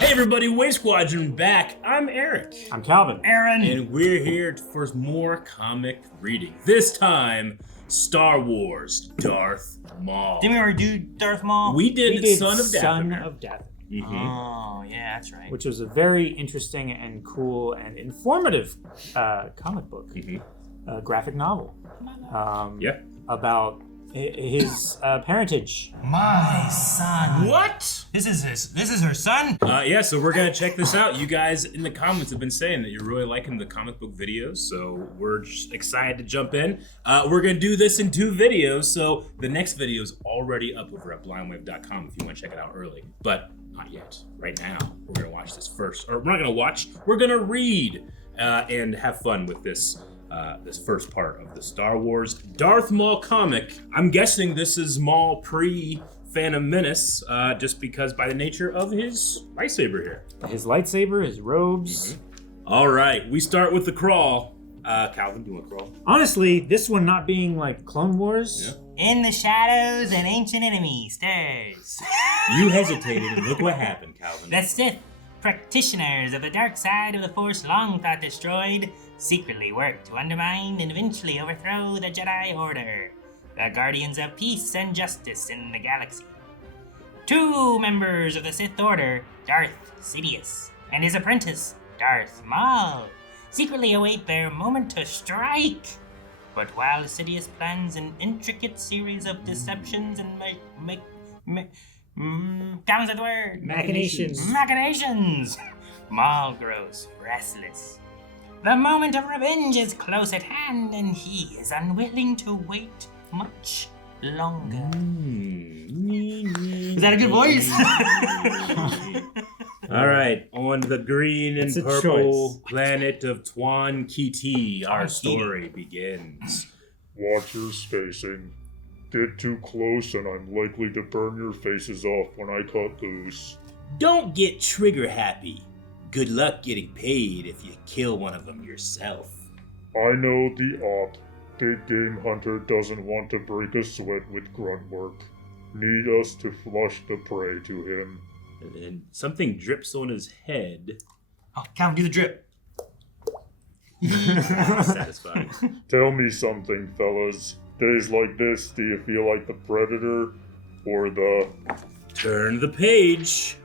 Hey everybody, Way Squadron back. I'm Eric. I'm Calvin. Aaron. And we're here for more comic reading. This time, Star Wars Darth Maul. Didn't we already do Darth Maul? We did Son of Son Dathomir. of Dathomir. Mm-hmm. Oh, yeah, that's right. Which was a very interesting and cool and informative comic book, graphic novel. About his parentage. My son. What? This is her son? Yeah, so we're gonna check this out. You guys in the comments have been saying that you're really liking the comic book videos, so we're just excited to jump in. We're gonna do this in 2 videos, so the next video is already up over at blindwave.com if you want to check it out early, but not yet. Right now, we're gonna watch this first, or we're not gonna watch, we're gonna read and have fun with this first part of the Star Wars Darth Maul comic. I'm guessing this is Maul pre-Phantom Menace, just because by the nature of his lightsaber here. His lightsaber, his robes. All right, we start with the crawl. Calvin, do you want to crawl? Honestly, this one not being like Clone Wars. In the shadows, an ancient enemy stirs. You hesitated, and look what happened, Calvin. The Sith, practitioners of the dark side of the Force long thought destroyed, secretly worked to undermine and eventually overthrow the Jedi Order, the guardians of peace and justice in the galaxy. 2 members of the Sith Order, Darth Sidious and his apprentice, Darth Maul, secretly await their moment to strike. But while Sidious plans an intricate series of deceptions and comes the word? Machinations! Maul grows restless. The moment of revenge is close at hand, and he is unwilling to wait much longer. Is that a good voice? All right, on the green and It's a purple choice. planet of Tuan Kiti, our story begins. Watch your spacing. Get too close and I'm likely to burn your faces off when I cut loose. Don't get trigger happy. Good luck getting paid if you kill one of them yourself. I know the op. Big Game Hunter doesn't want to break a sweat with grunt work. Need us to flush the prey to him. And then something drips on his head. Oh, Calvin, do the drip. Satisfying. Tell me something, fellas. Days like this, do you feel like the Predator or the... Turn the page.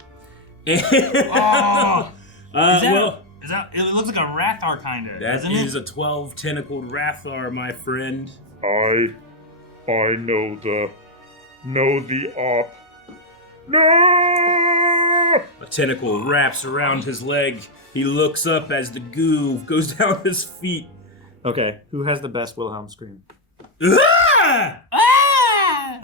Oh! It looks like a Rathar kind of, that doesn't is it? a 12-tentacled Rathar, my friend. I know the op. No! A tentacle wraps around his leg. He looks up as the goo goes down his feet. Okay, who has the best Wilhelm scream? Ah! Ah!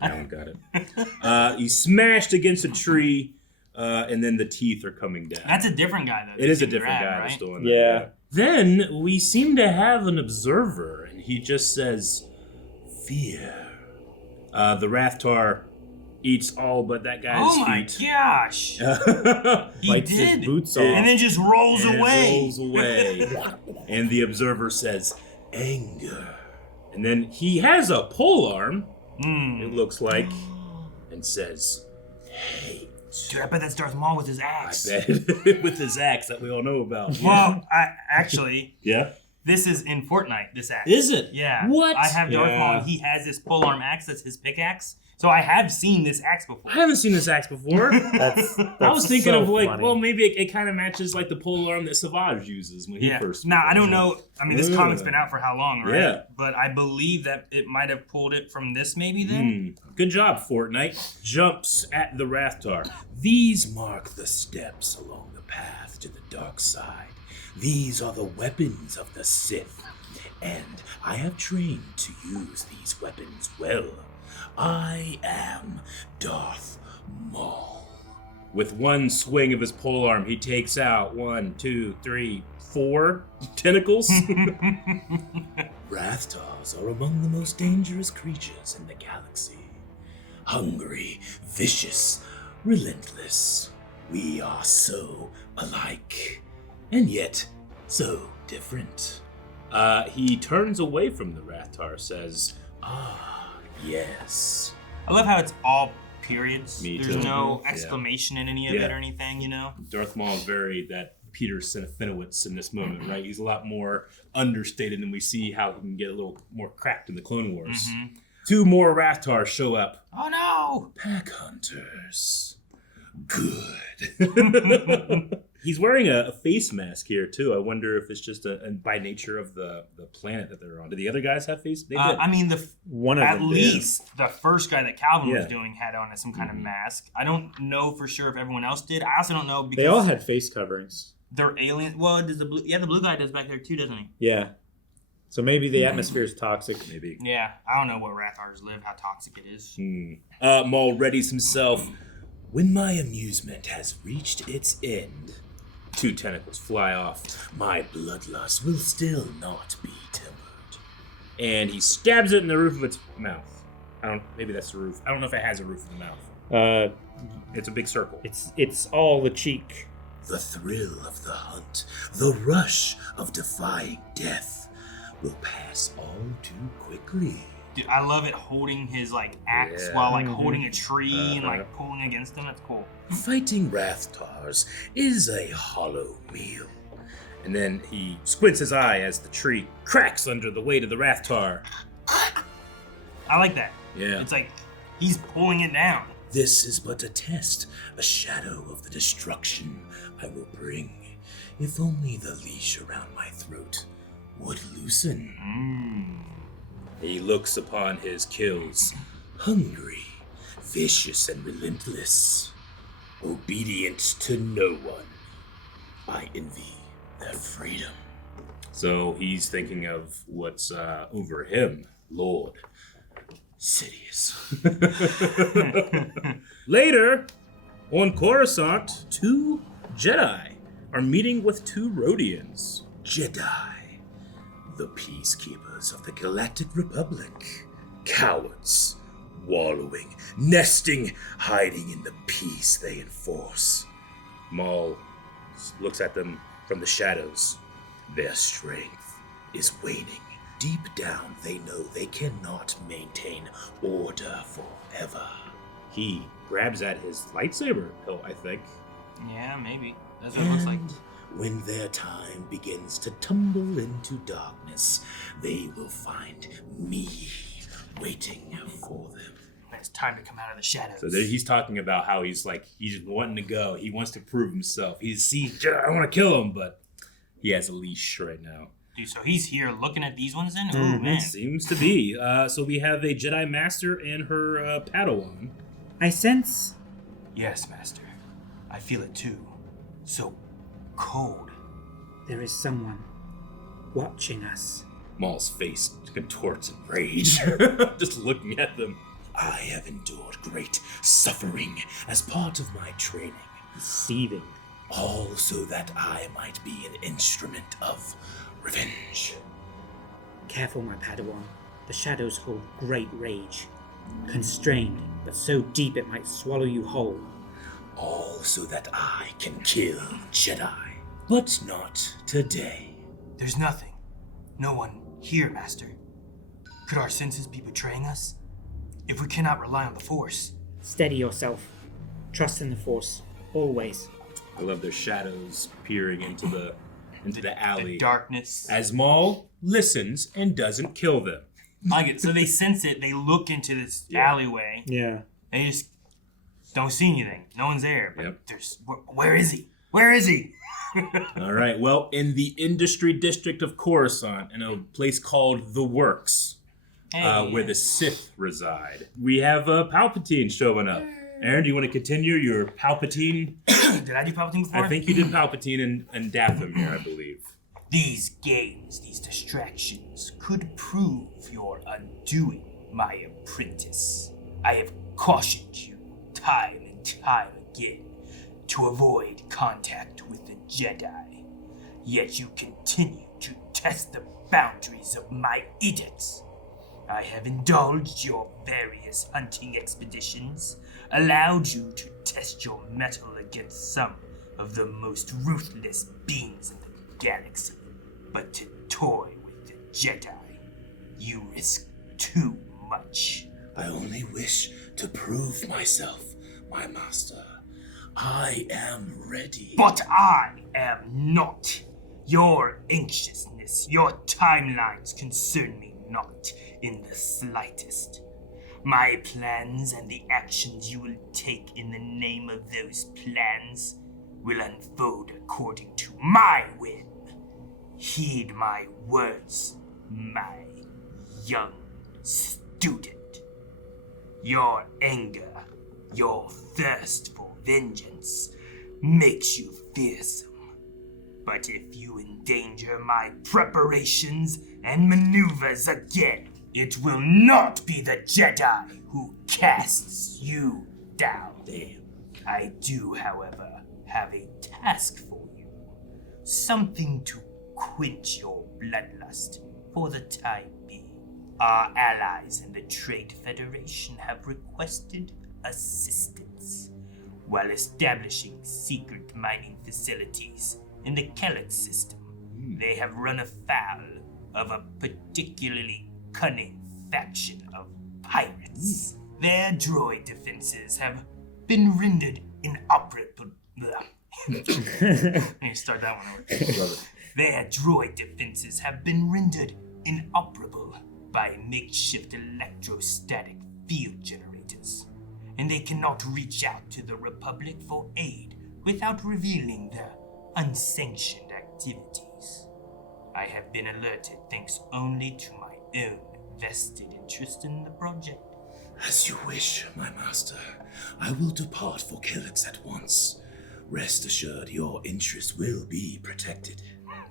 That one got it. He's smashed against a tree, and then the teeth are coming down. That's a different guy, though. It is a Getting different grabbed, guy that's right? doing that. Yeah. Then we seem to have an observer, and he just says, "Fear." The Rathtar eats all but that guy's Oh my feet. gosh! He Bites did, his boots off. and then just rolls And away. rolls away. And the observer says, "Anger." And then he has a pole arm, it looks like, and says, "Hate." Dude, I bet that's Darth Maul with his I axe. bet. With his axe that we all know about. Well, actually, Yeah? this is in Fortnite, this axe. Is it? Yeah. What? I have Darth Maul, and he has this polearm axe that's his pickaxe. So I have seen this axe before. I haven't seen this axe before. That's I was thinking so of like, funny. well, maybe it kind of matches like the pole arm that Savage uses when he Yeah. first. Now, I don't know. I mean, this Yeah. comic's been out for how long, right? Yeah. But I believe that it might have pulled it from this maybe then. Good job, Fortnite. Jumps at the Rathtar. These mark the steps along the path to the dark side. These are the weapons of the Sith, and I have trained to use these weapons well. I am Darth Maul. With one swing of his polearm, he takes out 1, 2, 3, 4 tentacles. Rathtars are among the most dangerous creatures in the galaxy. Hungry, vicious, relentless. We are so alike, and yet so different. He turns away from the Rathtar, says, "Ah, yes." I love how it's all periods. Me There's too. no Yeah. exclamation in any of Yeah. it or anything, you know? Darth Maul is very that Peter Serafinowicz in this moment, right? He's a lot more understated, and we see how he can get a little more cracked in the Clone Wars. Mm-hmm. 2 more Rathars show up. Oh no! Pack hunters. Good. He's wearing a face mask here too. I wonder if it's just by nature of the planet that they're on. Do the other guys have face? They did. I mean, One of at them did. least the first guy that Calvin was Yeah. doing had on some kind of mask. I don't know for sure if everyone else did. I also don't know because They all had face coverings. they're aliens. Well, does the blue? Yeah, the blue guy does back there too, doesn't he? Yeah. So maybe the atmosphere is toxic. Maybe. Yeah, I don't know what Rathars live, how toxic it is. Maul readies himself. When my amusement has reached its end, 2 tentacles fly off. My bloodlust will still not be tempered. And he stabs it in the roof of its mouth. Maybe that's the roof. I don't know if it has a roof in the mouth. It's a big circle. It's all the cheek. The thrill of the hunt, the rush of defying death, will pass all too quickly. Dude, I love it holding his like axe Yeah. while like holding a tree and Uh-huh. like pulling against him. That's cool. Fighting Rathars is a hollow meal. And then he squints his eye as the tree cracks under the weight of the Rathtar. I like that. Yeah. It's like he's pulling it down. This is but a test, a shadow of the destruction I will bring. If only the leash around my throat would loosen. He looks upon his kills, hungry, vicious, and relentless, obedient to no one. I envy their freedom. So he's thinking of what's over him, Lord Sidious. Later, on Coruscant, 2 Jedi are meeting with 2 Rhodians. Jedi, the peacekeepers of the Galactic Republic. Cowards, wallowing, nesting, hiding in the peace they enforce. Maul looks at them from the shadows. Their strength is waning. Deep down, they know they cannot maintain order forever. He grabs at his lightsaber hilt, I think. Yeah, maybe. That's what it looks like. When their time begins to tumble into darkness, they will find me waiting for them. It's time to come out of the shadows. So there, he's talking about how he's wanting to go. He wants to prove himself. I want to kill him, but he has a leash right now. Dude, so he's here looking at these ones then? Ooh, man. Seems to be. So we have a Jedi Master and her Padawan. I sense. Yes, Master. I feel it too. So cold. There is someone watching us. Maul's face contorts in rage, just looking at them. I have endured great suffering as part of my training, Seething. all so that I might be an instrument of revenge. Careful, my Padawan. The shadows hold great rage. Constrained, but so deep it might swallow you whole. All so that I can kill Jedi. But not today. There's nothing. No one here, Master. Could our senses be betraying us? If we cannot rely on the Force. Steady yourself. Trust in the Force. Always. I love their shadows peering into the alley. The darkness. As Maul listens and doesn't kill them. I like it. So they sense it. They look into this alleyway. Yeah. They just don't see anything. No one's there. But Yep. there's. Where is he? Where is he? All right. Well, in the industry district of Coruscant, in a place called The Works, where the Sith reside, we have Palpatine showing up. Aaron, do you want to continue your Palpatine? Did I do Palpatine before? I think you did Palpatine and Dathomir, I believe. These games, these distractions, could prove your undoing, my apprentice. I have cautioned you time and time again to avoid contact with the Jedi. Yet you continue to test the boundaries of my edicts. I have indulged your various hunting expeditions, allowed you to test your mettle against some of the most ruthless beings in the galaxy. But to toy with the Jedi, you risk too much. I only wish to prove myself, my master. I am ready. But I am not. Your anxiousness, your timelines concern me not in the slightest. My plans and the actions you will take in the name of those plans will unfold according to my whim. Heed my words, my young student. Your anger, your thirst for vengeance makes you fearsome. But if you endanger my preparations and maneuvers again, it will not be the Jedi who casts you down. Damn. I do, however, have a task for you. Something to quench your bloodlust for the time being. Our allies in the Trade Federation have requested assistance while establishing secret mining facilities in the Kellic system. They have run afoul of a particularly cunning faction of pirates. Their droid defenses have been rendered inoperable. Let me start that one over. Love it. Their droid defenses have been rendered inoperable by makeshift electrostatic field generators, and they cannot reach out to the Republic for aid without revealing their unsanctioned activities. I have been alerted thanks only to my own vested interest in the project. As you wish, my master. I will depart for Kellic at once. Rest assured your interests will be protected.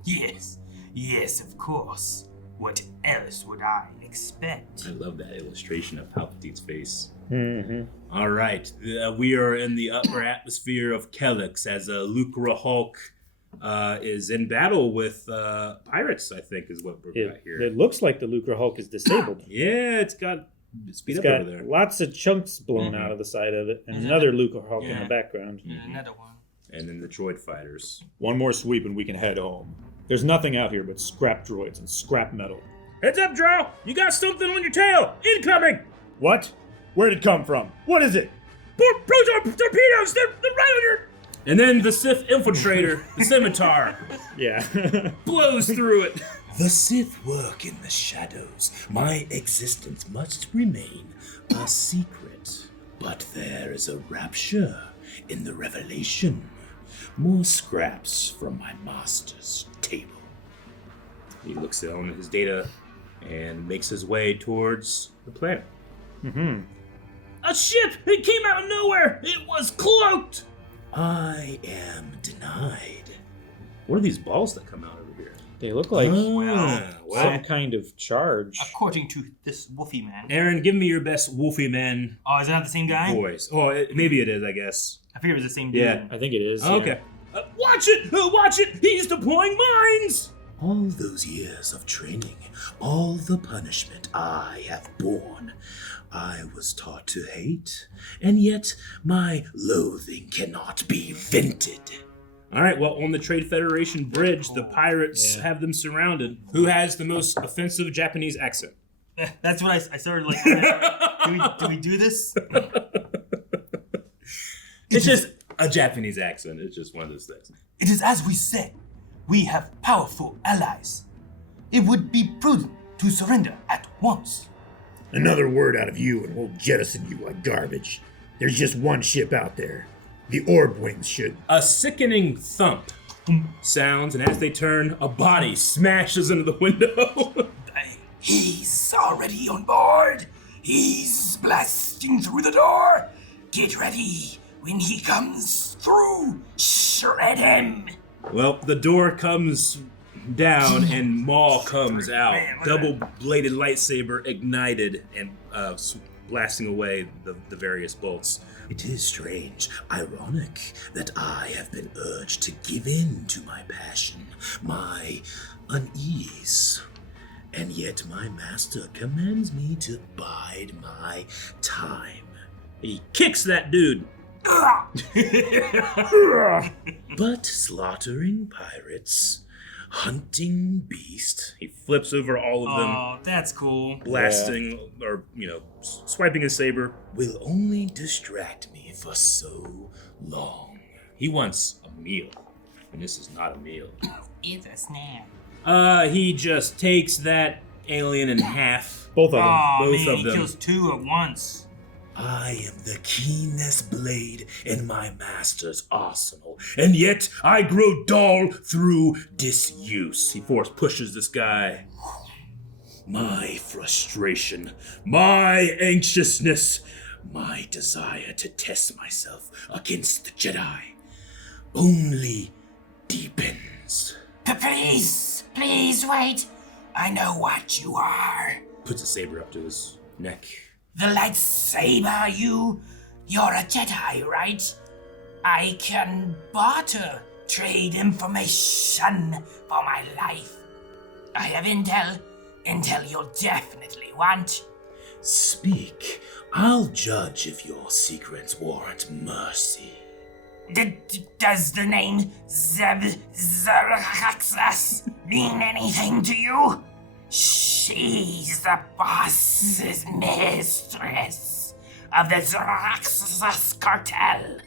Yes, of course. What else would I expect? I love that illustration of Palpatine's face. Mm-hmm. All right, we are in the upper atmosphere of Kellic as Luke Rahulk is in battle with pirates, I think is what we've got here. It looks like the Lucre Hulk is disabled. Yeah, it's got speed It's up got over there. lots of chunks blown out of the side of it, and another Lucre Hulk in the background. Another one. And then the droid fighters. One more sweep and we can head home. There's nothing out here but scrap droids and scrap metal. Heads up, Drow! You got something on your tail! Incoming! What? Where'd it come from? What is it? Proton torpedoes! They're right on your... And then the Sith infiltrator, the scimitar, Yeah. blows through it. The Sith work in the shadows. My existence must remain a secret. But there is a rapture in the revelation. More scraps from my master's table. He looks on his data and makes his way towards the planet. Mm-hmm. A ship! It came out of nowhere! It was cloaked! I am denied. What are these balls that come out over here? They look like Well, some kind of charge. According to this Wolfie man. Aaron, give me your best Wolfie Man Oh, is that the same guy? voice. Oh, maybe it is, I guess. I figured it was the same dude. Yeah. I think it is. Okay. Watch it! Watch it! He's deploying mines! All those years of training, all the punishment I have borne, I was taught to hate, and yet my loathing cannot be vented. All right, well, on the Trade Federation bridge, the pirates have them surrounded. Who has the most offensive Japanese accent? That's what I started like. do we do this? It's just a Japanese accent. It's just one of those things. It is as we said. We have powerful allies. It would be prudent to surrender at once. Another word out of you and we'll jettison you like garbage. There's just one ship out there. The orb wings should... A sickening thump sounds, and as they turn, a body smashes into the window. He's already on board. He's blasting through the door. Get ready. When he comes through, shred him. Well, the door comes down and Maul comes out. Man, what Double-bladed lightsaber ignited and blasting away the various bolts. It is strange, ironic, that I have been urged to give in to my passion, my unease. And yet my master commands me to bide my time. He kicks that dude. But slaughtering pirates, hunting beast. He flips over all of them, Oh, that's cool. blasting or, swiping his saber. Will only distract me for so long. He wants a meal, and this is not a meal. It's a snap. He just takes that alien in half. Both of them. Oh, Both man, of he them. kills two at once. I am the keenest blade in my master's arsenal, and yet I grow dull through disuse. He force pushes this guy. My frustration, my anxiousness, my desire to test myself against the Jedi only deepens. Please wait. I know what you are. Puts a saber up to his neck. The lightsaber, you're a Jedi, right? I can barter, trade information for my life. I have intel you'll definitely want. Speak. I'll judge if your secrets warrant mercy. Does the name Zaraxas mean anything to you? She's the boss's mistress of the Zaraxas cartel.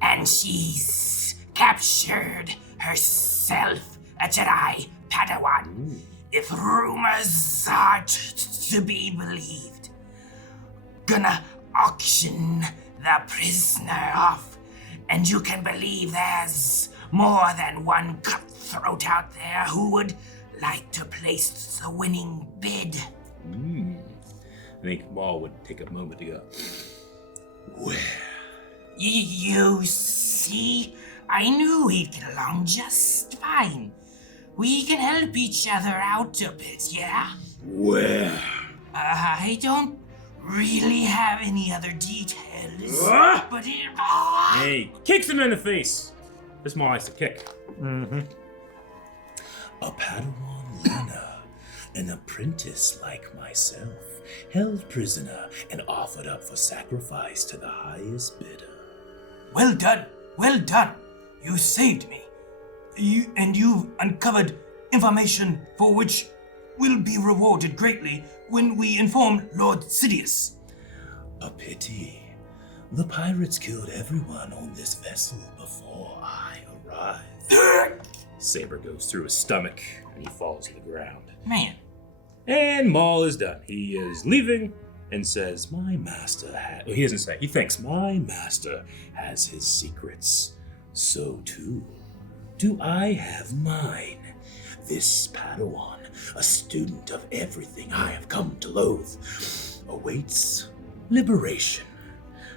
And she's captured herself a Jedi Padawan. If rumors are to be believed. Gonna auction the prisoner off. And you can believe there's more than one cutthroat out there who would like to place the winning bid. I think Maul would take a moment to go. Where? You see, I knew we'd get along just fine. We can help each other out a bit, yeah? Where? I don't really have any other details, Ah! but it... Hey, kicks him in the face. This Maul likes to kick. A Padawan learner, an apprentice like myself, held prisoner and offered up for sacrifice to the highest bidder. Well done. You saved me. You've uncovered information for which will be rewarded greatly when we inform Lord Sidious. A pity. The pirates killed everyone on this vessel before I arrived. Saber goes through his stomach and he falls to the ground. Man, And Maul is done. He is leaving and says, my master has... Well, he doesn't say. He thinks, my master has his secrets. So too do I have mine. This Padawan, a student of everything I have come to loathe, awaits liberation.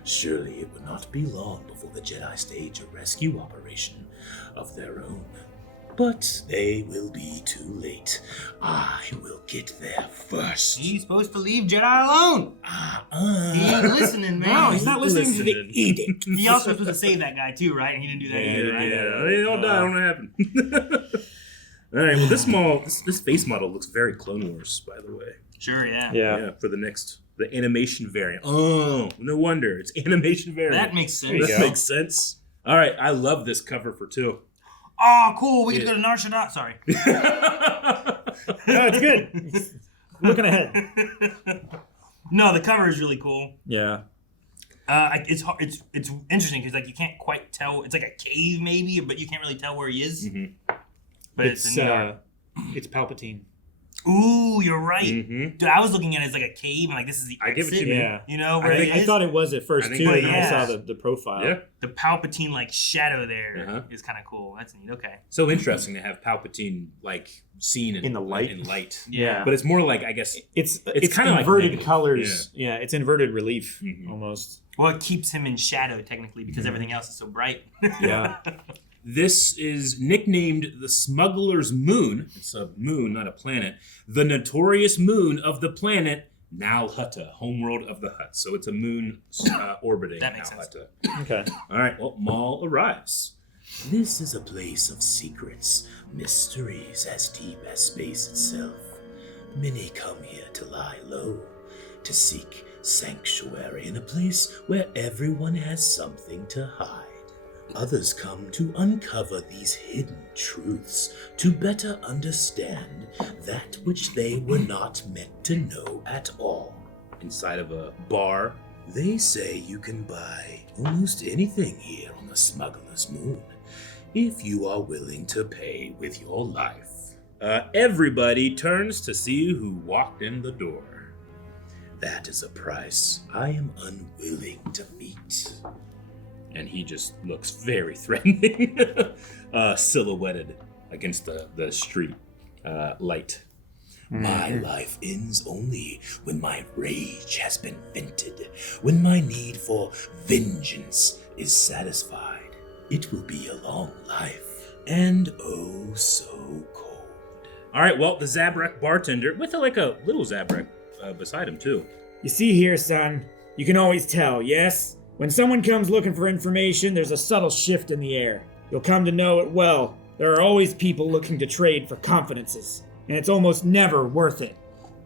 Surely it would not be long before the Jedi stage a rescue operation of their own. But they will be too late. I will get there first. he's supposed to leave Jedi alone. He ain't listening, man. No, he's not listening to the edict. He also was supposed to save that guy too, right? And he didn't do that either, right? They all die. I don't know what happened. All right. Well, this face model looks very Clone Wars, by the way. Sure, yeah. Yeah. For the animation variant. Oh, no wonder it's animation variant. That makes sense. you That go. makes sense. All right. I love this cover for 2. Oh, cool. We get to go to Nar Shaddaa. Sorry. No, it's good. Looking ahead. No, the cover is really cool. Yeah. It's hard, it's interesting because like you can't quite tell. It's like a cave maybe, but you can't really tell where he is. But it's in New York. It's Palpatine. Ooh, you're right. Mhm. Dude, I was looking at it as like a cave, and like this is the I give it exit. to you. Yeah. You know where I it think- I is? thought it was at first I think too, it and then I is. saw the profile. Yeah. The Palpatine like shadow there is Uh-huh. kind of cool. That's neat. Okay. So interesting to have Palpatine like seen In the light. In light. Yeah. But it's more like, I guess, It's kinda like inverted negative. colors. Yeah. It's inverted relief Mhm. almost. Well, it keeps him in shadow technically because everything else is so bright. Yeah. this is nicknamed the Smuggler's Moon. It's a moon, not a planet. The notorious moon of the planet Nal Hutta, homeworld of the Hutt. So it's a moon orbiting That makes Nal sense. Hutta. Okay. All right, well, Maul arrives. This is a place of secrets, mysteries as deep as space itself. Many come here to lie low, to seek sanctuary in a place where everyone has something to hide. Others come to uncover these hidden truths, to better understand that which they were not meant to know at all. Inside of a bar. They say you can buy almost anything here on the Smuggler's Moon, if you are willing to pay with your life. Everybody turns to see who walked in the door. That is a price I am unwilling to meet. And he just looks very threatening, silhouetted against the street light. My life ends only when my rage has been vented, when my need for vengeance is satisfied. It will be a long life, and oh so cold. All right, well, the Zabrak bartender, with like a little Zabrak beside him too. You see here, son, you can always tell, yes? When someone comes looking for information, there's a subtle shift in the air. You'll come to know it well. There are always people looking to trade for confidences, and it's almost never worth it.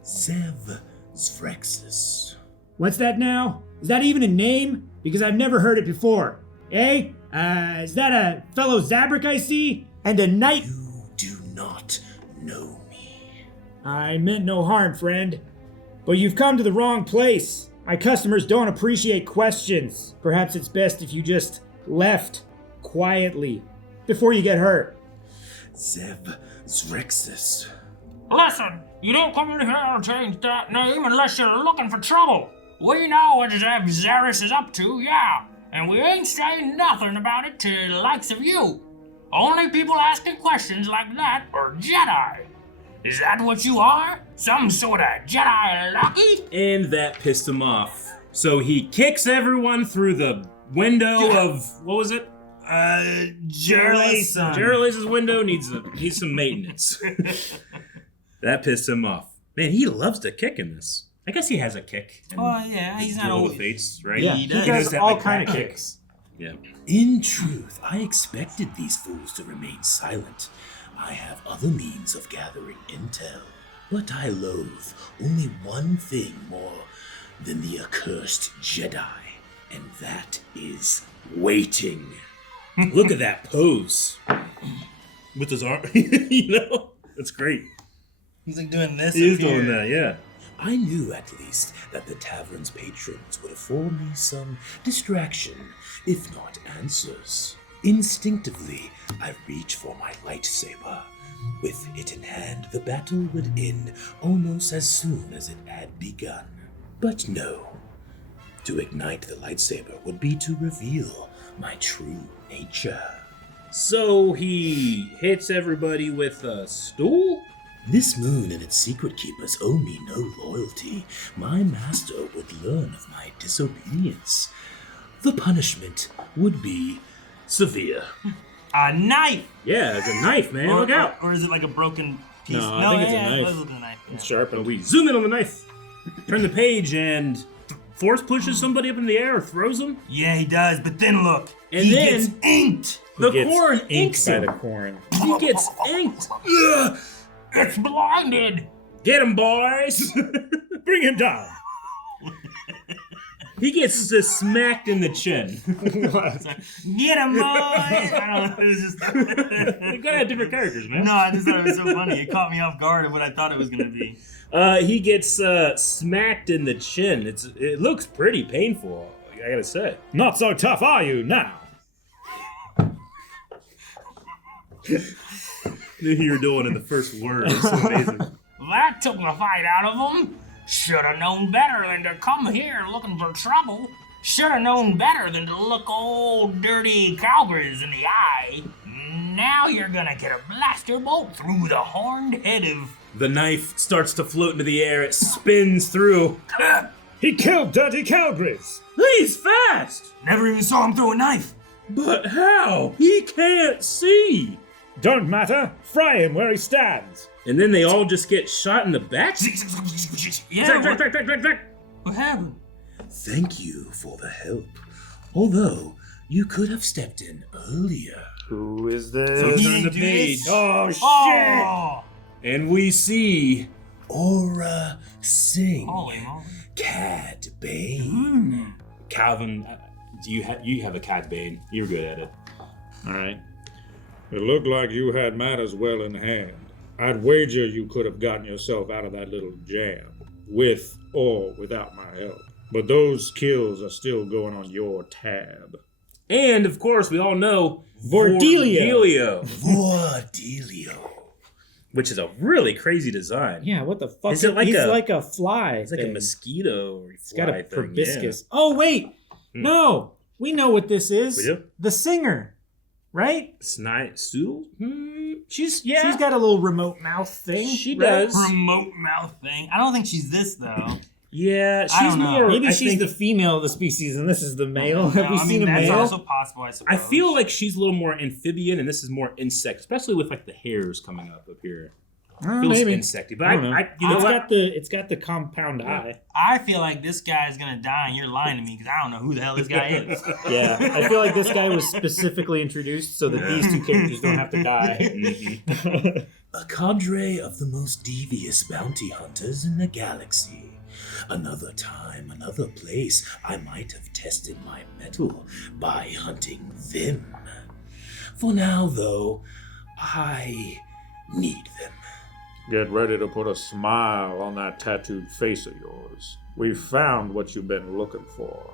Zev Zvrexis. What's that now? Is that even a name? Because I've never heard it before. Eh? Is that a fellow Zabrak I see? And a knight? You do not know me. I meant no harm, friend. But you've come to the wrong place. My customers don't appreciate questions. Perhaps it's best if you just left quietly before you get hurt. Zev Zvrexis. Listen, you don't come in here and change that name unless you're looking for trouble. We know what Zev Zaris is up to, yeah, and we ain't saying nothing about it to the likes of you. Only people asking questions like that are Jedi. Is that what you are? Some sort of Jedi lucky? And that pissed him off. So he kicks everyone through the window of, what was it? Geralace's window needs some maintenance. That pissed him off. Man, he loves to kick in this. I guess he has a kick. Oh yeah, he's not Duel of always. Fates, right? Yeah, He he does. does that, all like, kind of crap kicks. Yeah. In truth, I expected these fools to remain silent. I have other means of gathering intel, but I loathe only one thing more than the accursed Jedi, and that is waiting. Look at that pose. With his arm, you know? That's great. He's like doing this. He is up here. doing that, yeah. I knew at least that the tavern's patrons would afford me some distraction, if not answers. Instinctively, I reached for my lightsaber. With it in hand, the battle would end almost as soon as it had begun. But no. To ignite the lightsaber would be to reveal my true nature. So he hits everybody with a stool? This moon and its secret keepers owe me no loyalty. My master would learn of my disobedience. The punishment would be severe. A knife. Yeah, it's a knife, man. Look out. Or is it like a broken piece? No, I think it's a yeah, knife. It was a knife. Yeah. It's sharp. But we zoom in on the knife, turn the page, and force pushes somebody up in the air or throws them. Yeah, he does. But then look, And he then- gets inked. The Gets corn inked inks by him. the corn. He gets inked. Ugh. It's blinded. Get him, boys. Bring him down. He gets just smacked in the chin. Get him, boys. I don't know. It was just. They gotta have different characters, man. No, I just thought it was so funny. It caught me off guard of what I thought it was gonna be. He gets smacked in the chin. It looks pretty painful, I gotta say. Not so tough, are you now? You're doing in the first word. It's so amazing. That took the fight out of him. Should have known better than to come here looking for trouble. Should have known better than to look old dirty Calgers in the eye. Now you're gonna get a blaster bolt through the horned head of. The knife starts to float into the air. It spins through. He killed Dirty Calgris. He's fast! Never even saw him throw a knife. But how? He can't see! Don't matter. Fry him where he stands. And then they all just get shot in the back? Yeah, Zack, zack, zack, zack, zack, zack. what happened? Thank you for the help. Although, you could have stepped in earlier. Who is So this? he turn the didn't do page. this? Oh, shit! Oh! And we see Aura Singh. Holy moly. Cad Bane. Calvin. You have a Cad Bane. You're good at it. Alright. It looked like you had matters well in hand. I'd wager you could have gotten yourself out of that little jam, with or without my help. But those kills are still going on your tab. And, of course, we all know Vordelio. Vordelio. Which is a really crazy design. Yeah, what the fuck? Is it like He's a- like a fly. It's like a thing. mosquito or It's got a fly thing, proboscis. Oh, wait. No. We know what this is. We do? The singer. Right? Snide Stoodle? She's got a little remote mouth thing. She right? does. Remote mouth thing. I don't think she's this though. Yeah, I she's don't know. more. Maybe I she's think, the female of the species and this is the male. Have No, we I seen mean, a that's male? also possible, I suppose. I feel like she's a little more amphibian, and this is more insect, especially with like the hairs coming up here. Feels Maybe. insecty, but I don't know. you know It's what? got the compound eye. I feel like this guy's gonna die, and you're lying to me because I don't know who the hell this guy is. Yeah, I feel like this guy was specifically introduced so that these two characters don't have to die. A cadre of the most devious bounty hunters in the galaxy. Another time, another place, I might have tested my mettle by hunting them. For now, though, I need them. Get ready to put a smile on that tattooed face of yours. We've found what you've been looking for.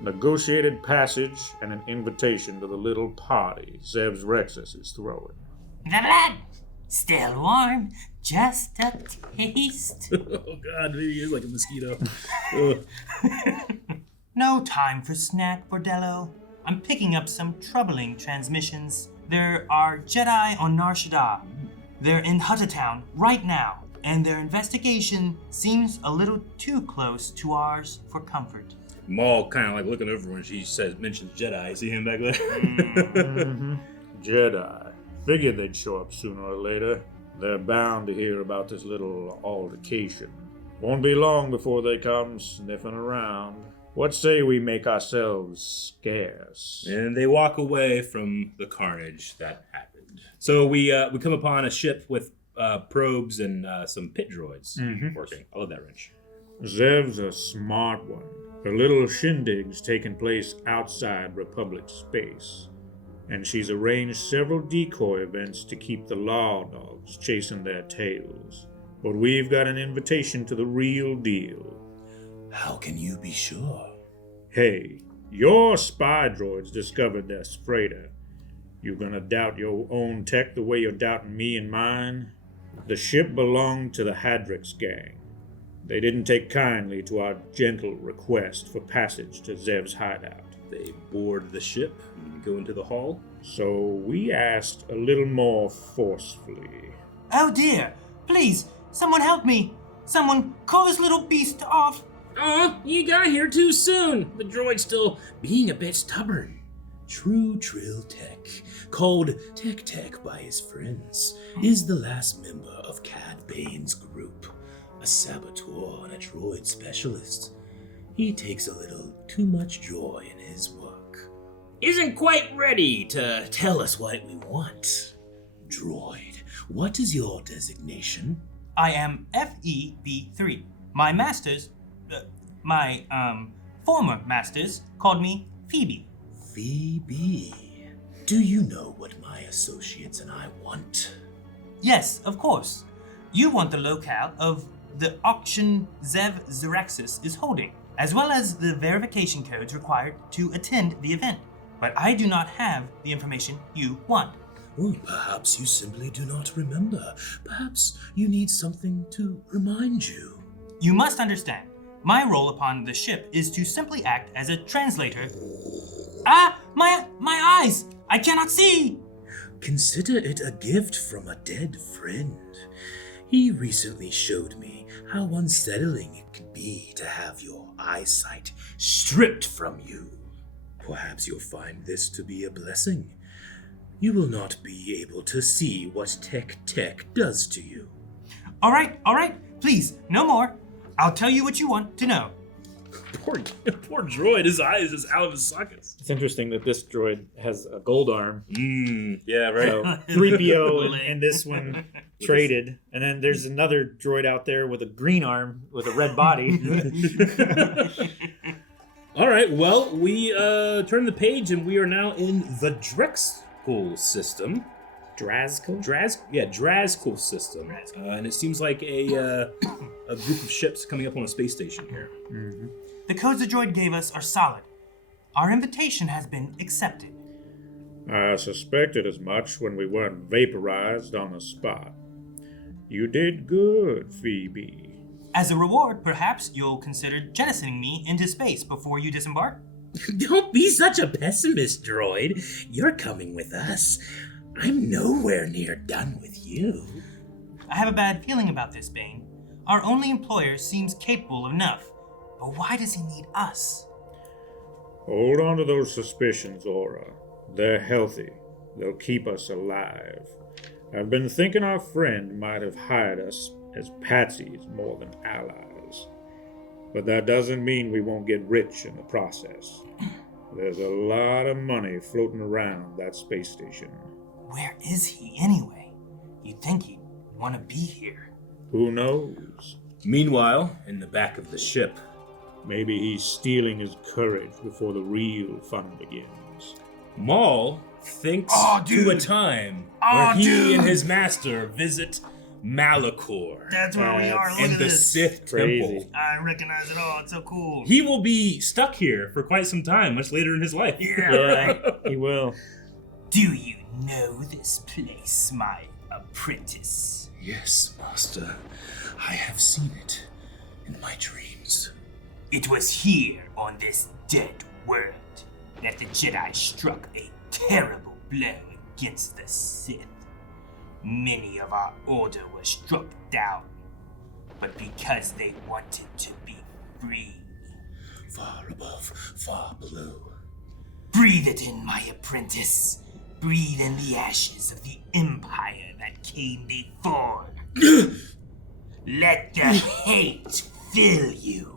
Negotiated passage and an invitation to the little party Zev's Rexus is throwing. The blood still warm, just a taste. Oh god, maybe he is like a mosquito. No time for snack, Bordello. I'm picking up some troubling transmissions. There are Jedi on Nar Shaddaa. They're in Huttatown right now, and their investigation seems a little too close to ours for comfort. Maul kind of like looking over when she mentions Jedi. See him back there? Jedi. Figured they'd show up sooner or later. They're bound to hear about this little altercation. Won't be long before they come sniffing around. What say we make ourselves scarce? And they walk away from the carnage that happened. So we come upon a ship with probes and some pit droids working. I love that wrench. Zev's a smart one. Her little shindig's taking place outside Republic space, and she's arranged several decoy events to keep the law dogs chasing their tails. But we've got an invitation to the real deal. How can you be sure? Hey, your spy droids discovered this freighter. You gonna doubt your own tech the way you're doubting me and mine? The ship belonged to the Hadrix gang. They didn't take kindly to our gentle request for passage to Zev's hideout. They board the ship and go into the hall. So we asked a little more forcefully. Oh dear! Please, someone help me! Someone call this little beast off! Oh, you got here too soon. The droid's still being a bit stubborn. True Trill Tech, called Tech by his friends, is the last member of Cad Bane's group. A saboteur and a droid specialist. He takes a little too much joy in his work. Isn't quite ready to Tell us what we want. Droid, what is your designation? I am FEB3. My masters, former masters called me Phoebe. Phoebe. Do you know what my associates and I want? Yes, of course. You want the locale of the auction Zev Zeraxis is holding, as well as the verification codes required to attend the event. But I do not have the information you want. Oh, perhaps you simply do not remember. Perhaps you need something to remind you. You must understand, my role upon the ship is to simply act as a translator. Ah, my eyes! I cannot see! Consider it a gift from a dead friend. He recently showed me how unsettling it can be to have your eyesight stripped from you. Perhaps you'll find this to be a blessing. You will not be able to see what Tech does to you. All right, please, no more. I'll tell you what you want to know. Poor droid, his eye is just out of his sockets. It's interesting that this droid has a gold arm. Yeah, right. So 3PO and this one traded. And then there's another droid out there with a green arm with a red body. All right, well, we turn the page and we are now in the Drex Drazkul system. Drazkul? Drazkul system. And it seems like a group of ships coming up on a space station here. Mm-hmm. The codes the droid gave us are solid. Our invitation has been accepted. I suspected as much when we weren't vaporized on the spot. You did good, Phoebe. As a reward, perhaps you'll consider jettisoning me into space before you disembark? Don't be such a pessimist, droid. You're coming with us. I'm nowhere near done with you. I have a bad feeling about this, Bane. Our only employer seems capable of enough, but why does he need us? Hold on to those suspicions, Aura. They're healthy. They'll keep us alive. I've been thinking our friend might have hired us as patsies more than allies. But that doesn't mean we won't get rich in the process. There's a lot of money floating around that space station. Where is he anyway? You'd think he'd want to be here. Who knows? Meanwhile, in the back of the ship, Maybe he's stealing his courage before the real fun begins. Maul thinks to a time where he and his master visit Malachor That's where we are. Look and at the this. Sith Crazy. Temple. I recognize it all. It's so cool. He will be stuck here for quite some time, much later in his life. Yeah, he will. Do you know this place, my apprentice? Yes, Master. I have seen it in my dreams. It was here on this dead world that the Jedi struck a terrible blow against the Sith. Many of our order were struck down, but because they wanted to be free. Far above, far below. Breathe it in, my apprentice. Breathe in the ashes of the empire that came before. Let the hate fill you.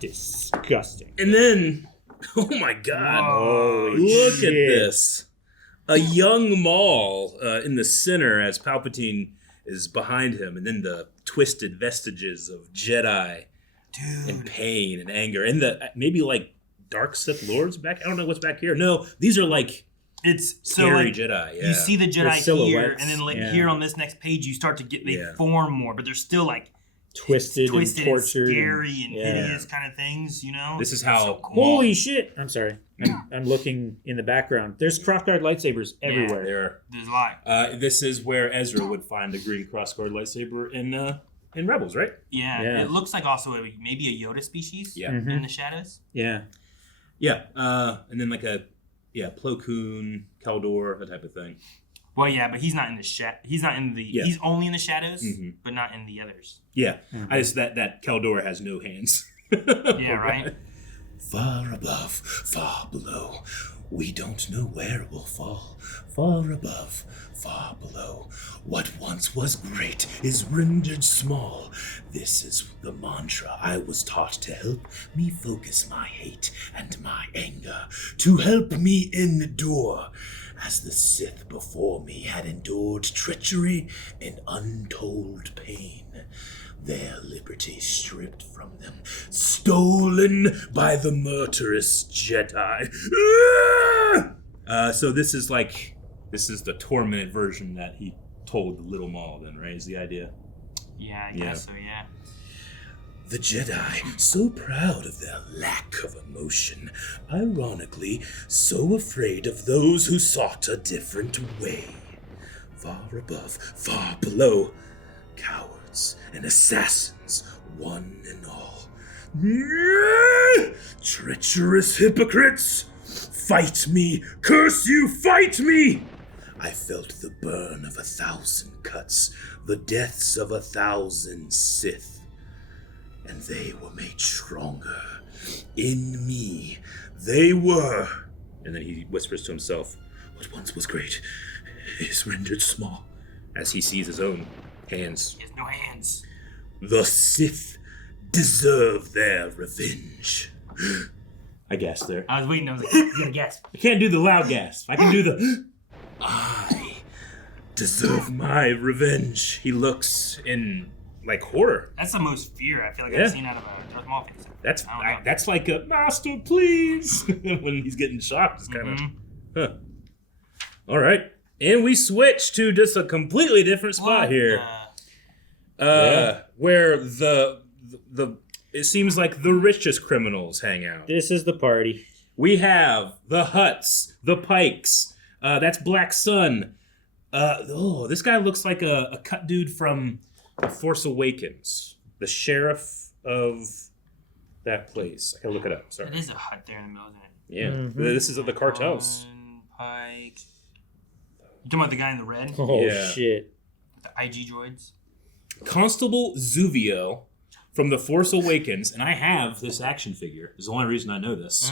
Disgusting. And then, oh my god, Holy look shit. at this. A young Maul in the center as Palpatine is behind him, and then the twisted vestiges of Jedi and pain and anger. And the maybe like dark Sith Lords back. I don't know what's back here. No, these are like It's so scary like, Jedi. Yeah. you see the Jedi here, silhouettes, and then like yeah. here on this next page, you start to get they Yeah. form more, but they're still like Twisted and twisted tortured. and scary and yeah. hideous kind of things. You know, This is how So cool. Holy shit! I'm sorry. I'm looking in the background. There's crossguard lightsabers everywhere. there. There's a lot. This is where Ezra would find the green crossguard lightsaber in Rebels, right? Yeah, Yeah. it looks like also maybe a Yoda species. Yeah. Mhm. In the shadows. Yeah. Yeah. And then like a Plo Koon, Caldor, that type of thing. Well, yeah, but he's not in the He's not in the. Yeah. He's only in the shadows, Mhm. but not in the others. Yeah. Mm-hmm. I just that Caldor has no hands. Yeah, right. Far above, far below. We don't know where it will fall. Far above, far below. What once was great is rendered small. This is the mantra I was taught to help me focus my hate and my anger, to help me endure. As the Sith before me had endured treachery and untold pain, their liberty stripped from them, stolen by the murderous Jedi. So this is the tormented version that he told the little Maul then, right? Is the idea. Yeah, I Yeah. guess so. Yeah. The Jedi, so proud of their lack of emotion, ironically so afraid of those who sought a different way. Far above, far below, cowards and assassins, one and all. Treacherous hypocrites! Fight me! Curse you! Fight me! I felt the burn of 1,000 cuts, the deaths of 1,000 Sith. And they were made stronger. In me, they were. And then he whispers to himself What once was great is rendered small. as he sees his own hands. He has no hands. The Sith deserve their revenge. I guessed there. I was waiting. I was like, he's gonna gasp. I can't do the loud gasp. I can do the. I deserve my revenge. He looks in like horror. That's the most fear I feel like Yeah. I've seen out of a Darth Maul face. That's I don't know. that's like a master, please. When he's getting shocked, it's kind of. Mhm. Huh. All right. And we switch to just a completely different spot here. Where the it seems like the richest criminals hang out. This is the party. We have the Hutts, the Pikes. That's Black Sun. This guy looks like a cut dude from The Force Awakens. The sheriff of that place. I gotta look it up. Sorry. It is a hut there in the middle, isn't it? Yeah. Mm-hmm. This is of the cartels. Pike. You talking about the guy in the red? Oh, Yeah. shit. The IG droids? Constable Zuvio from The Force Awakens, and I have this action figure. Is the only reason I know this.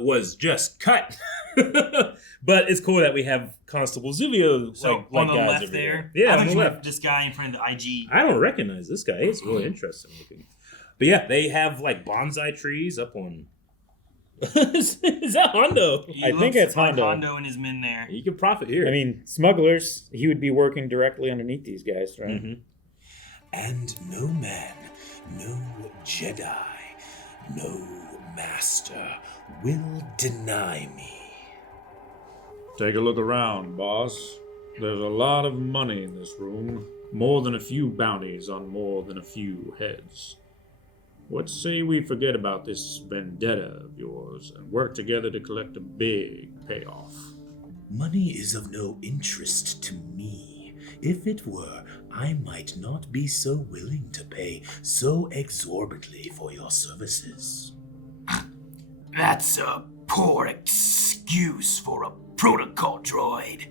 Was just cut. But it's cool that we have Constable Zuvio. So like on the guys left over there. Yeah, I on thought the you meant left. this guy in front of the IG. I don't recognize this guy. He's really interesting looking. But yeah, they have like bonsai trees up on. Is that Hondo? He I think looks it's like Hondo. Hondo and his men there. You can profit here. I mean, smugglers, he would be working directly underneath these guys, right? Mhm. And no man, no Jedi, no master will deny me. Take a look around, boss. There's a lot of money in this room. More than a few bounties on more than a few heads. What say we forget about this vendetta of yours and work together to collect a big payoff? Money is of no interest to me. If it were, I might not be so willing to pay so exorbitantly for your services. That's a poor excuse for a protocol droid.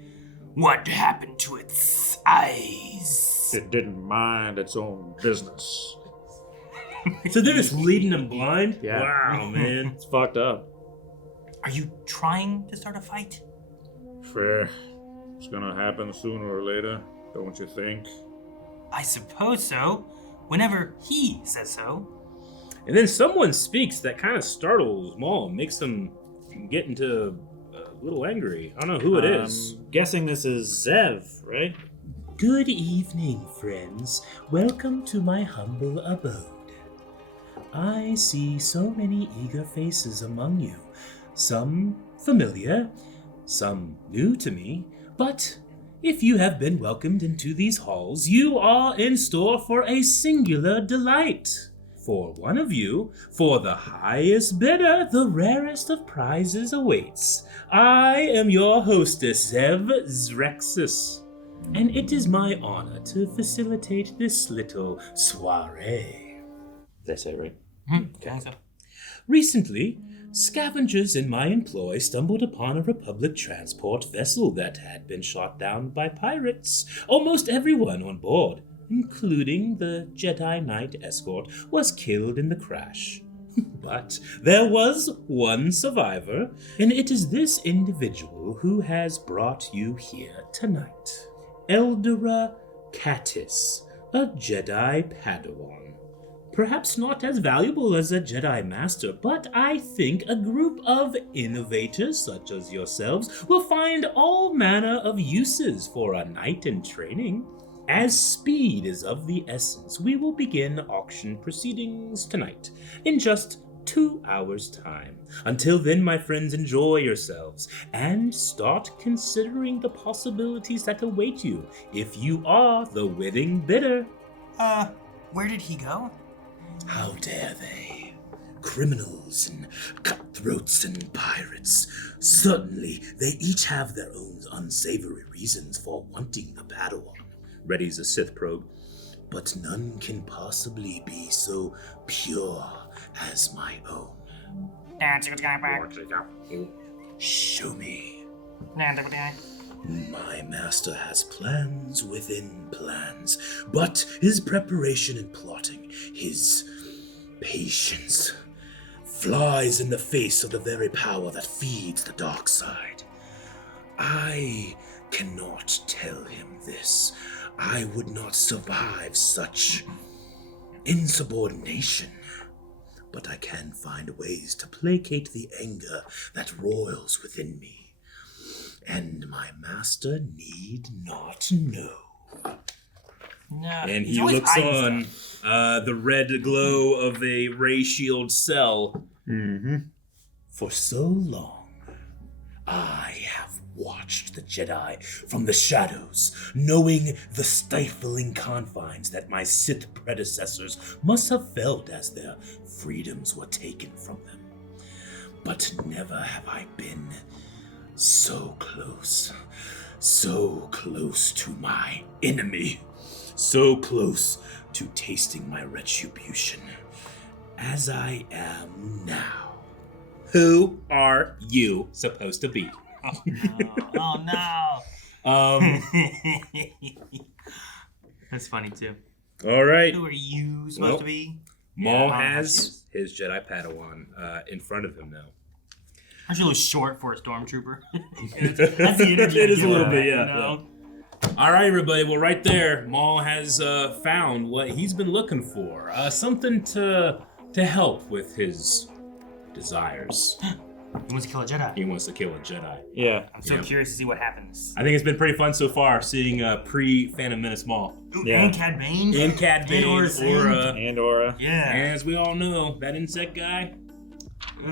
What happened to its eyes? It didn't mind its own business. So they're just leading them blind? Yeah. Wow, man. It's fucked up. Are you trying to start a fight? Fair. It's gonna happen sooner or later, don't you think? I suppose so. Whenever he says so. And then someone speaks that kind of startles Maul, makes him get into a little angry. I don't know who it is. Guessing this is Zev, right? Good evening, friends. Welcome to my humble abode. I see so many eager faces among you. Some familiar, some new to me, but if you have been welcomed into these halls, you are in store for a singular delight. For one of you, for the highest bidder, the rarest of prizes awaits. I am your hostess, Zev Zrexus, and it is my honor to facilitate this little soiree. Did I say it right? Okay. So. Recently, scavengers in my employ stumbled upon a Republic transport vessel that had been shot down by pirates. Almost everyone on board, including the Jedi Knight escort, was killed in the crash. But there was one survivor, and it is this individual who has brought you here tonight. Eldera Catis, a Jedi Padawan. Perhaps not as valuable as a Jedi Master, but I think a group of innovators such as yourselves will find all manner of uses for a knight in training. As speed is of the essence, we will begin auction proceedings tonight, in just 2 hours' time. Until then, my friends, enjoy yourselves, and start considering the possibilities that await you, if you are the winning bidder. Where did he go? How dare they? Criminals and cutthroats and pirates. Certainly, they each have their own unsavory reasons for wanting the Padawan. Readies a Sith probe. But none can possibly be so pure as my own. Show me. My master has plans within plans, but his preparation and plotting, his patience, flies in the face of the very power that feeds the dark side. I cannot tell him this. I would not survive such insubordination. But I can find ways to placate the anger that roils within me. And my master need not know. No. And he's he always looks hiding on the red glow of a ray shield cell. Mm-hmm. For so long, I have watched the Jedi from the shadows, knowing the stifling confines that my Sith predecessors must have felt as their freedoms were taken from them. But never have I been so close to my enemy, so close to tasting my retribution as I am now. Who are you supposed to be? Oh no. That's funny too. All right. Who are you supposed to be? Maul Yeah, has his Jedi Padawan in front of him now. That's really short for a stormtrooper. That's the energy. It is I a little give bit, it, yeah, you know? All right, everybody. Well, right there, Maul has found what he's been looking for. Something to help with his desires. He wants to kill a Jedi. He wants to kill a Jedi. Yeah. I'm so curious to see what happens. I think it's been pretty fun so far, seeing pre-Phantom Menace Maul. Ooh, Yeah. and Cad Bane. And Cad Bane, Aura Aura. And Aura. Yeah. And as we all know, that insect guy,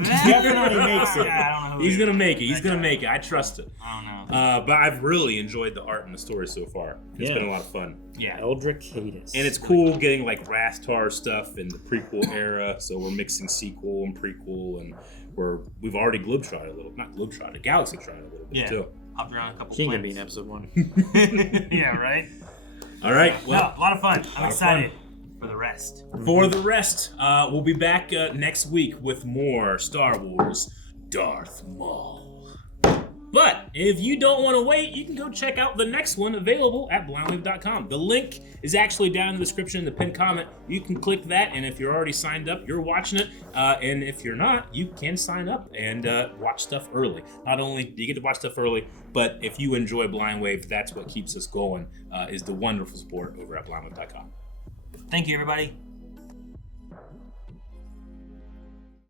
Definitely makes it. I don't know who he's he gonna is. make it. He's That gonna guy. make it. I trust it. I don't know. But I've really enjoyed the art and the story so far. It's Yeah. been a lot of fun. Yeah. Eldrick Hadis. And it's cool getting like Rastar stuff in the prequel era. So we're mixing sequel and prequel, and we've already globetrotted, galaxy trotted a little bit Yeah. too. Hopped around a couple Kingdom Bean planets. episode 1. Yeah, right? All right, No, well, a lot of fun. I'm of excited for the rest. for the rest, we'll be back next week with more Star Wars Darth Maul. But if you don't want to wait, you can go check out the next one available at blindwave.com. The link is actually down in the description in the pinned comment. You can click that, and if you're already signed up, you're watching it. And if you're not, you can sign up and watch stuff early. Not only do you get to watch stuff early, but if you enjoy Blind Wave, that's what keeps us going, is the wonderful support over at blindwave.com. Thank you, everybody.